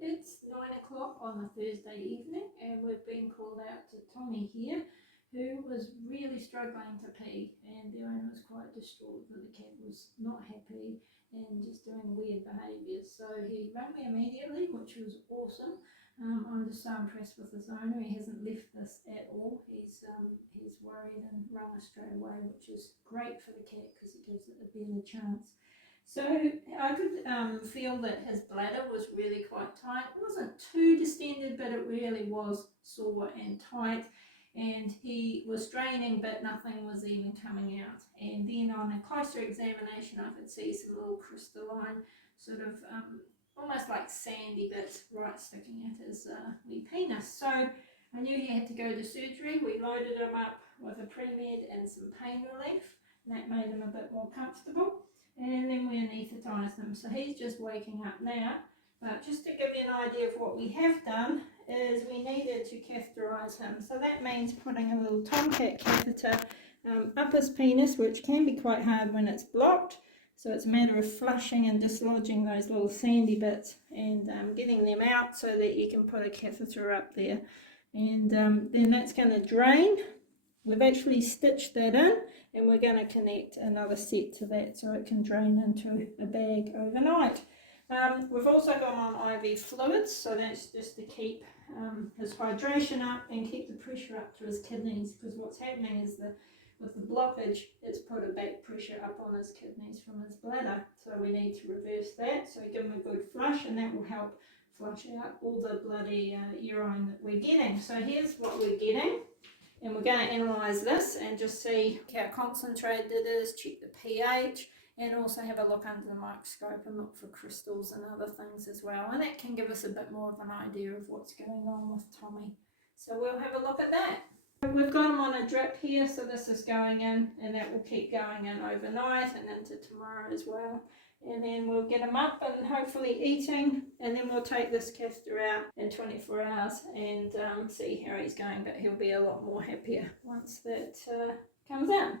it's 9 o'clock on a Thursday evening, and we've been called out to Tommy here, who was really struggling to pee, and the owner was quite distraught that the cat was not happy and just doing weird behaviours. So he rang me immediately, which was awesome. I'm just so impressed with this owner. He hasn't left this at all. He's worried and rung us straight away, which is great for the cat because it gives it a better chance. So I could feel that his bladder was really quite tight. It wasn't too distended, but it really was sore and tight. And he was draining, but nothing was even coming out. And then on a closer examination, I could see some little crystalline, sort of almost like sandy bits right sticking at his wee penis. So I knew he had to go to surgery. We loaded him up with a pre-med and some pain relief, and that made him a bit more comfortable. And then we anaesthetised him. So he's just waking up now. But just to give you an idea of what we have done is we needed to catheterise him. So that means putting a little tomcat catheter up his penis, which can be quite hard when it's blocked. So it's a matter of flushing and dislodging those little sandy bits and getting them out so that you can put a catheter up there. And then that's going to drain. We've actually stitched that in, and we're going to connect another set to that so it can drain into a bag overnight. We've also got him on IV fluids, so that's just to keep his hydration up and keep the pressure up to his kidneys, because what's happening is with the blockage, it's put a back pressure up on his kidneys from his bladder. So we need to reverse that. So give him a good flush, and that will help flush out all the bloody urine that we're getting. So here's what we're getting. And we're going to analyse this and just see how concentrated it is, check the pH, and also have a look under the microscope and look for crystals and other things as well. And that can give us a bit more of an idea of what's going on with Tommy. So we'll have a look at that. We've got him on a drip here, so this is going in, and that will keep going in overnight and into tomorrow as well. And then we'll get him up and hopefully eating, and then we'll take this catheter out in 24 hours and see how he's going, but he'll be a lot more happier once that comes out.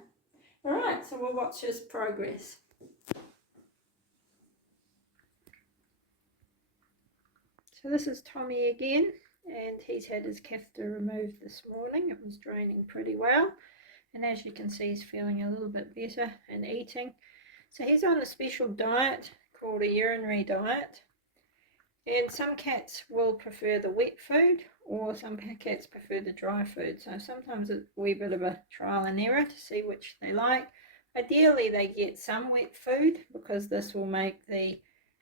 Alright, so we'll watch his progress. So this is Tommy again, and he's had his catheter removed this morning. It was draining pretty well, and as you can see, he's feeling a little bit better and eating. So he's on a special diet called a urinary diet, and some cats will prefer the wet food, or some cats prefer the dry food. So sometimes it's a wee bit of a trial and error to see which they like. Ideally they get some wet food, because this will make the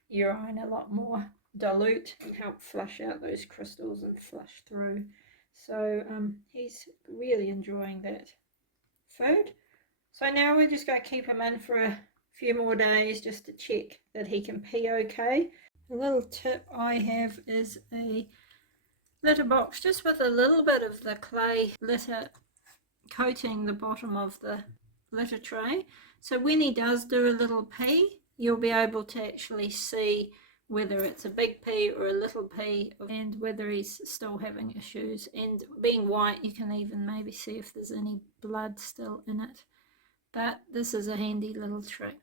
urine a lot more dilute and help flush out those crystals and flush through. So he's really enjoying that food. So now we're just going to keep him in for a few more days just to check that he can pee okay. A little tip I have is a litter box just with a little bit of the clay litter coating the bottom of the litter tray. So when he does do a little pee, you'll be able to actually see whether it's a big pee or a little pee and whether he's still having issues. And being white, you can even maybe see if there's any blood still in it. But this is a handy little trick.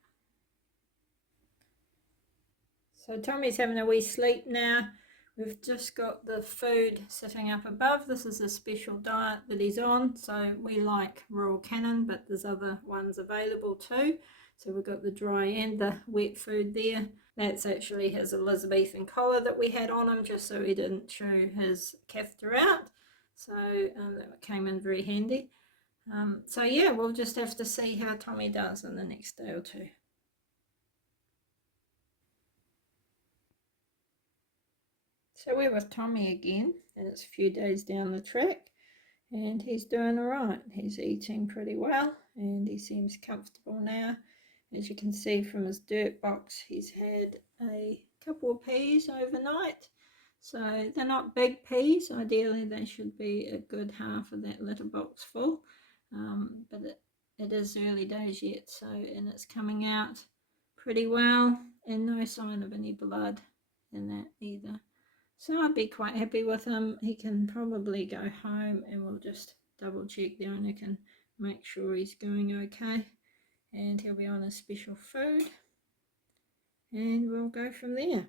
So Tommy's having a wee sleep now. We've just got the food sitting up above. This is a special diet that he's on. So we like Royal Canin, but there's other ones available too. So we've got the dry and the wet food there. That's actually his Elizabethan collar that we had on him, just so he didn't chew his catheter out. So that came in very handy. So yeah, we'll just have to see how Tommy does in the next day or two. So we're with Tommy again, and it's a few days down the track, and he's doing all right. He's eating pretty well, and he seems comfortable now. As you can see from his dirt box, he's had a couple of peas overnight. So they're not big peas. Ideally, they should be a good half of that litter box full. But it is early days yet, so, and it's coming out pretty well, and no sign of any blood in that either. So I'd be quite happy with him. He can probably go home, and we'll just double check the owner can make sure he's going okay, and he'll be on a special food, and we'll go from there.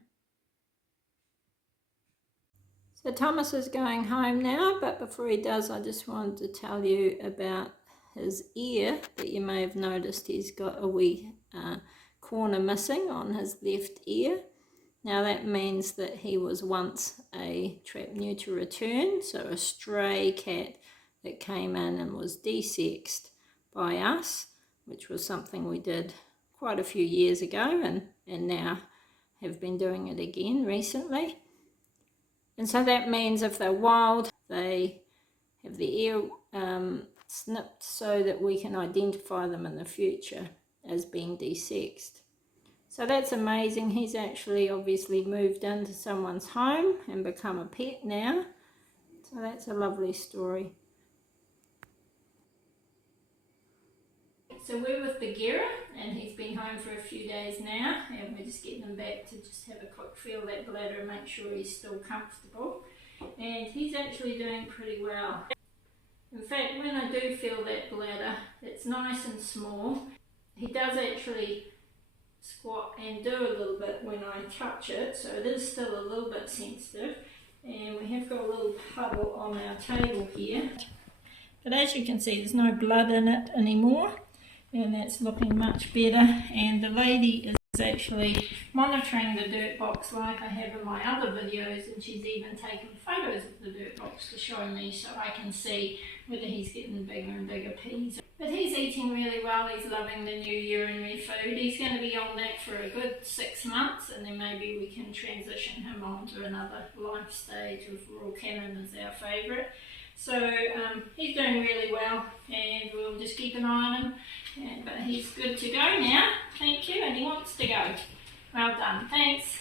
So Thomas is going home now, but before he does, I just wanted to tell you about his ear that you may have noticed. He's got a wee corner missing on his left ear. Now that means that he was once a trap neuter return, so a stray cat that came in and was desexed by us, which was something we did quite a few years ago and now have been doing it again recently. And so that means if they're wild, they have the ear snipped so that we can identify them in the future as being desexed. So that's amazing. He's actually obviously moved into someone's home and become a pet now. So that's a lovely story. So we're with Baghera and he's been home for a few days now and we're just getting him back to just have a quick feel that bladder and make sure he's still comfortable. And he's actually doing pretty well. In fact, when I do feel that bladder, it's nice and small. He does actually squat and do a little bit when I touch it, so it is still a little bit sensitive. And we have got a little puddle on our table here. But as you can see, there's no blood in it anymore. And that's looking much better, and the lady is actually monitoring the dirt box like I have in my other videos, and she's even taken photos of the dirt box to show me so I can see whether he's getting bigger and bigger peas. But he's eating really well, he's loving the new urinary food. He's going to be on that for a good 6 months, and then maybe we can transition him on to another life stage of raw cannon is our favourite. So he's doing really well and we'll just keep an eye on him. But he's good to go now, thank you, and he wants to go. Well done, thanks.